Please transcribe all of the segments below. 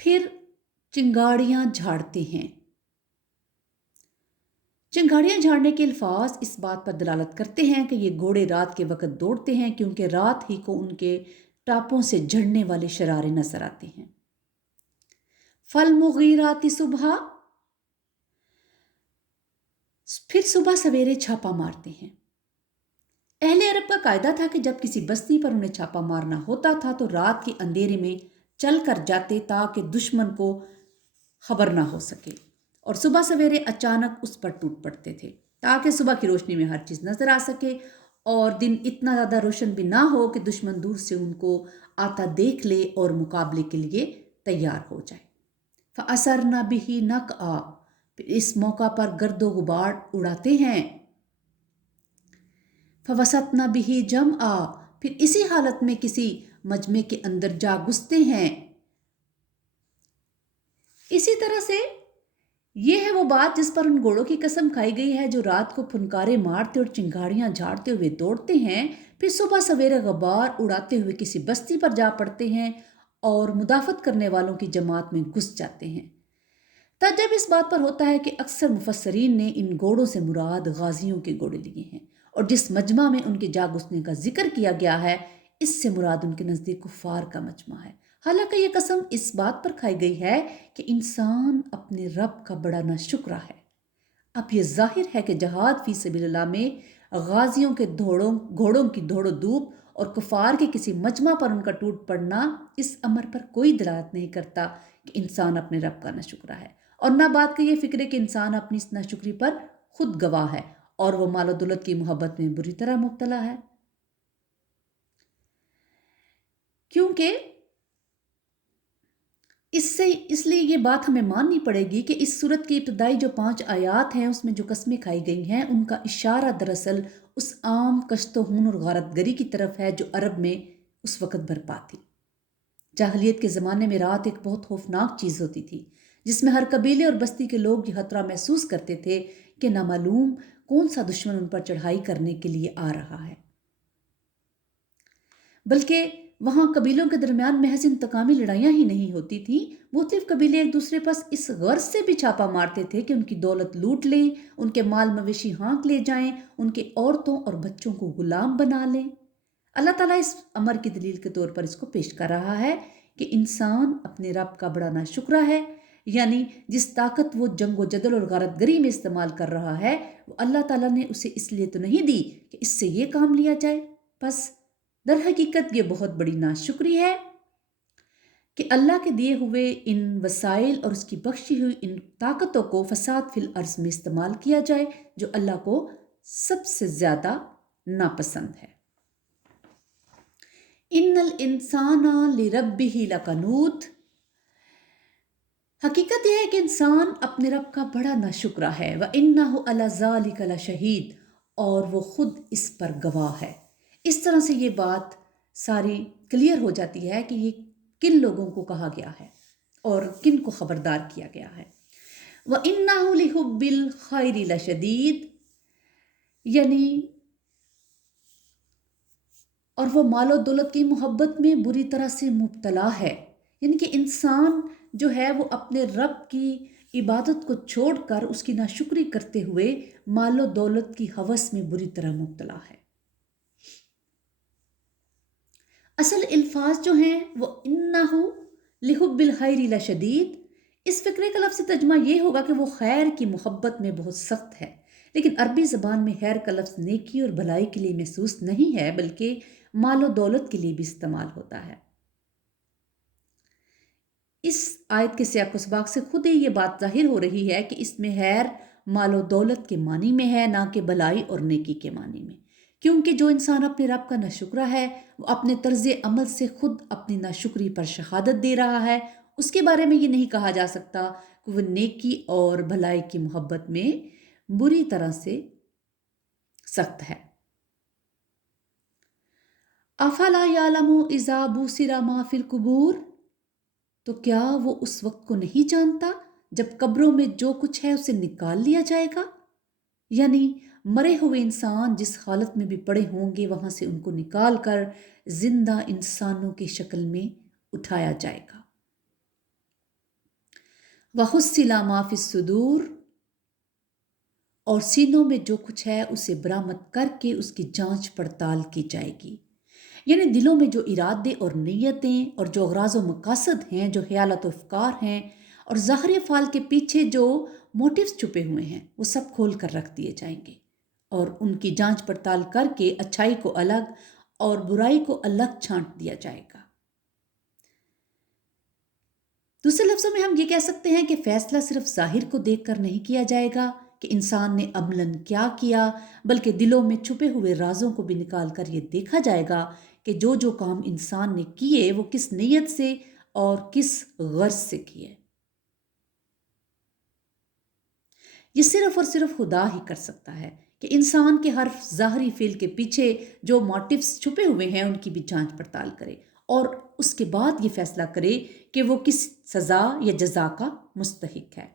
پھر چنگاڑیاں جھاڑتے ہیں۔ چنگاڑیاں جھاڑنے کے الفاظ اس بات پر دلالت کرتے ہیں کہ یہ گھوڑے رات کے وقت دوڑتے ہیں، کیونکہ رات ہی کو ان کے ٹاپوں سے جھڑنے والے شرارے نظر آتے ہیں۔ فالمغیرات صبح، پھر صبح سویرے چھاپا مارتے ہیں۔ اہل عرب کا قاعدہ تھا کہ جب کسی بستی پر انہیں چھاپا مارنا ہوتا تھا تو رات کے اندھیرے میں چل کر جاتے تاکہ دشمن کو خبر نہ ہو سکے، اور صبح سویرے اچانک اس پر ٹوٹ پڑتے تھے تاکہ صبح کی روشنی میں ہر چیز نظر آ سکے اور دن اتنا زیادہ روشن بھی نہ ہو کہ دشمن دور سے ان کو آتا دیکھ لے اور مقابلے کے لیے تیار ہو جائے۔ فَأَثَرْنَ بِهِ نَقْعًا، پھر اس موقع پر گرد و غبار اڑاتے ہیں۔ فَوَسَطْنَ بِهِ جَمْعًا، پھر اسی حالت میں کسی مجمع کے اندر جا گھستے ہیں۔ اسی طرح سے یہ ہے وہ بات جس پر ان گھوڑوں کی قسم کھائی گئی ہے جو رات کو پھنکارے مارتے اور چنگاڑیاں جھاڑتے ہوئے دوڑتے ہیں، پھر صبح سویرے غبار اڑاتے ہوئے کسی بستی پر جا پڑتے ہیں اور مدافعت کرنے والوں کی جماعت میں گھس جاتے ہیں۔ تعجب اس بات پر ہوتا ہے کہ اکثر مفسرین نے ان گھوڑوں سے مراد غازیوں کے گھوڑے لیے ہیں، اور جس مجمع میں ان کے جا گھسنے کا ذکر کیا گیا ہے اس سے مراد ان کے نزدیک کفار کا مجمع ہے۔ حالانکہ یہ قسم اس بات پر کھائی گئی ہے کہ انسان اپنے رب کا بڑا ناشکرا ہے۔ اب یہ ظاہر ہے کہ جہاد فی سبیل اللہ میں غازیوں کے گھوڑوں کی دوڑ و دھوپ اور کفار کے کسی مجمع پر ان کا ٹوٹ پڑنا اس امر پر کوئی دلالت نہیں کرتا کہ انسان اپنے رب کا ناشکرا ہے، اور نہ بات کا یہ فکر ہے کہ انسان اپنی اس ناشکری پر خود گواہ ہے اور وہ مال و دولت کی محبت میں بری طرح مبتلا ہے، کیونکہ اس لیے یہ بات ہمیں ماننی پڑے گی کہ اس سورت کی ابتدائی جو 5 آیات ہیں اس میں جو قسمیں کھائی گئی ہیں ان کا اشارہ دراصل اس عام کشت و ہون اور غارت گری کی طرف ہے جو عرب میں اس وقت برپا تھی۔ جاہلیت کے زمانے میں رات ایک بہت خوفناک چیز ہوتی تھی جس میں ہر قبیلے اور بستی کے لوگ یہ خطرہ محسوس کرتے تھے کہ نامعلوم کون سا دشمن ان پر چڑھائی کرنے کے لیے آ رہا ہے، بلکہ وہاں قبیلوں کے درمیان محض انتقامی لڑائیاں ہی نہیں ہوتی تھیں، مختلف قبیلے ایک دوسرے پاس اس غرض سے بھی چھاپا مارتے تھے کہ ان کی دولت لوٹ لیں، ان کے مال مویشی ہانک لے جائیں، ان کے عورتوں اور بچوں کو غلام بنا لیں۔ اللہ تعالیٰ اس امر کی دلیل کے طور پر اس کو پیش کر رہا ہے کہ انسان اپنے رب کا بڑا ناشکرا ہے، یعنی جس طاقت وہ جنگ و جدل اور غارت گری میں استعمال کر رہا ہے وہ اللہ تعالیٰ نے اسے اس لیے تو نہیں دی کہ اس سے یہ کام لیا جائے، بس در حقیقت یہ بہت بڑی ناشکری ہے کہ اللہ کے دیے ہوئے ان وسائل اور اس کی بخشی ہوئی ان طاقتوں کو فساد فی الارض میں استعمال کیا جائے جو اللہ کو سب سے زیادہ ناپسند ہے۔ ان الانسان لربہ لکنود، حقیقت یہ ہے کہ انسان اپنے رب کا بڑا ناشکرا ہے، وَإِنَّهُ عَلَى ذَلِكَ لَشَهِيدٌ، اور وہ خود اس پر گواہ ہے۔ اس طرح سے یہ بات ساری کلیئر ہو جاتی ہے کہ یہ کن لوگوں کو کہا گیا ہے اور کن کو خبردار کیا گیا ہے۔ وَإِنَّهُ لِحُبِّ الْخَيْرِ لَشَدِيدٌ، یعنی اور وہ مال و دولت کی محبت میں بری طرح سے مبتلا ہے، یعنی کہ انسان جو ہے وہ اپنے رب کی عبادت کو چھوڑ کر اس کی ناشکری کرتے ہوئے مال و دولت کی ہوس میں بری طرح مبتلا ہے۔ اصل الفاظ جو ہیں وہ انہو لحب الخیر لشدید، اس فقرے کا لفظ ترجمہ یہ ہوگا کہ وہ خیر کی محبت میں بہت سخت ہے، لیکن عربی زبان میں خیر کا لفظ نیکی اور بھلائی کے لیے محسوس نہیں ہے بلکہ مال و دولت کے لیے بھی استعمال ہوتا ہے۔ اس آیت کے سیاق و سباق سے خود ہی یہ بات ظاہر ہو رہی ہے کہ اس میں خیر مال و دولت کے معنی میں ہے، نہ کہ بھلائی اور نیکی کے معنی میں، کیونکہ جو انسان اپنے رب کا ناشکرا ہے وہ اپنے طرز عمل سے خود اپنی ناشکری پر شہادت دے رہا ہے۔ اس کے بارے میں یہ نہیں کہا جا سکتا کہ وہ نیکی اور بھلائی کی محبت میں بری طرح سے سخت ہے۔ افلا یعلم اذا بوسر ما فی القبور، تو کیا وہ اس وقت کو نہیں جانتا جب قبروں میں جو کچھ ہے اسے نکال لیا جائے گا، یعنی مرے ہوئے انسان جس حالت میں بھی پڑے ہوں گے وہاں سے ان کو نکال کر زندہ انسانوں کی شکل میں اٹھایا جائے گا۔ وَحُصِّلَ مَا فِي الصُّدُورِ، اور سینوں میں جو کچھ ہے اسے برآمد کر کے اس کی جانچ پڑتال کی جائے گی. یعنی دلوں میں جو ارادے اور نیتیں اور جو اغراض و مقاصد ہیں، جو خیالات و افکار ہیں اور ظاہری افعال کے پیچھے جو موٹیوز چھپے ہوئے ہیں، وہ سب کھول کر رکھ دیے جائیں گے اور ان کی جانچ پڑتال کر کے اچھائی کو الگ اور برائی کو الگ چھانٹ دیا جائے گا. دوسرے لفظوں میں ہم یہ کہہ سکتے ہیں کہ فیصلہ صرف ظاہر کو دیکھ کر نہیں کیا جائے گا کہ انسان نے عملاً کیا کیا، بلکہ دلوں میں چھپے ہوئے رازوں کو بھی نکال کر یہ دیکھا جائے گا کہ جو جو کام انسان نے کیے وہ کس نیت سے اور کس غرض سے کیے. یہ صرف اور صرف خدا ہی کر سکتا ہے کہ انسان کے ہر ظاہری فعل کے پیچھے جو موٹیوز چھپے ہوئے ہیں ان کی بھی جانچ پڑتال کرے اور اس کے بعد یہ فیصلہ کرے کہ وہ کس سزا یا جزا کا مستحق ہے.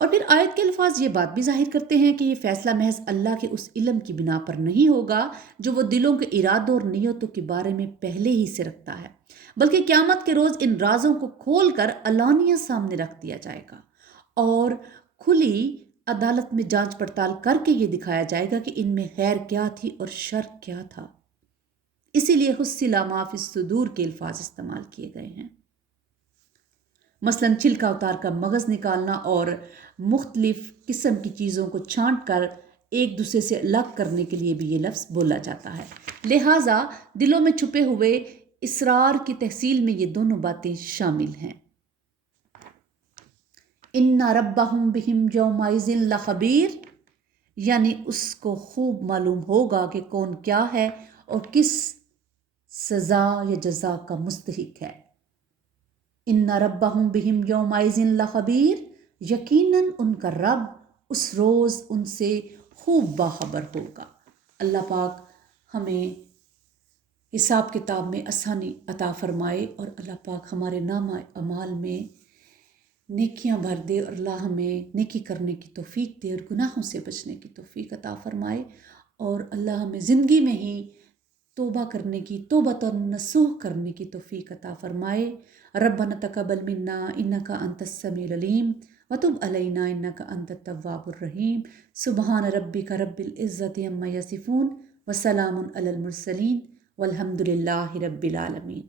اور پھر آیت کے الفاظ یہ بات بھی ظاہر کرتے ہیں کہ یہ فیصلہ محض اللہ کے اس علم کی بنا پر نہیں ہوگا جو وہ دلوں کے ارادوں اور نیتوں کے بارے میں پہلے ہی سے رکھتا ہے، بلکہ قیامت کے روز ان رازوں کو کھول کر علانیہ سامنے رکھ دیا جائے گا اور کھلی عدالت میں جانچ پڑتال کر کے یہ دکھایا جائے گا کہ ان میں خیر کیا تھی اور شر کیا تھا. اسی لیے حُصِّلَ مَا فِی الصُّدُورِ کے الفاظ استعمال کیے گئے ہیں. مثلاً چھلکا اتار کر مغز نکالنا اور مختلف قسم کی چیزوں کو چھانٹ کر ایک دوسرے سے الگ کرنے کے لیے بھی یہ لفظ بولا جاتا ہے. لہٰذا دلوں میں چھپے ہوئے اسرار کی تحصیل میں یہ دونوں باتیں شامل ہیں. اِنَّ رَبَّهُمْ بِهِمْ يَوْمَئِذٍ لَخَبِيرٌ، یعنی اس کو خوب معلوم ہوگا کہ کون کیا ہے اور کس سزا یا جزا کا مستحق ہے. اِنَّ رَبَّهُمْ بِهِمْ يَوْمَئِذٍ لَخَبِيرٌ، یقیناً ان کا رب اس روز ان سے خوب باخبر ہوگا. اللہ پاک ہمیں حساب کتاب میں آسانی عطا فرمائے اور اللہ پاک ہمارے نامہ اعمال میں نیکیاں بھر دے اور اللہ ہمیں نیکی کرنے کی توفیق دے اور گناہوں سے بچنے کی توفیق عطا فرمائے اور اللہ ہمیں زندگی میں ہی توبہ کرنے کی، توبۃ نصوح کرنے کی توفیق عطا فرمائے. ربنا تقبل منا انک انت السمیع العلیم وتب علینا انک انت التواب الرحیم. سبحان ربک رب العزۃ عما یصفون وسلام علی المرسلین والحمد للہ رب العالمین.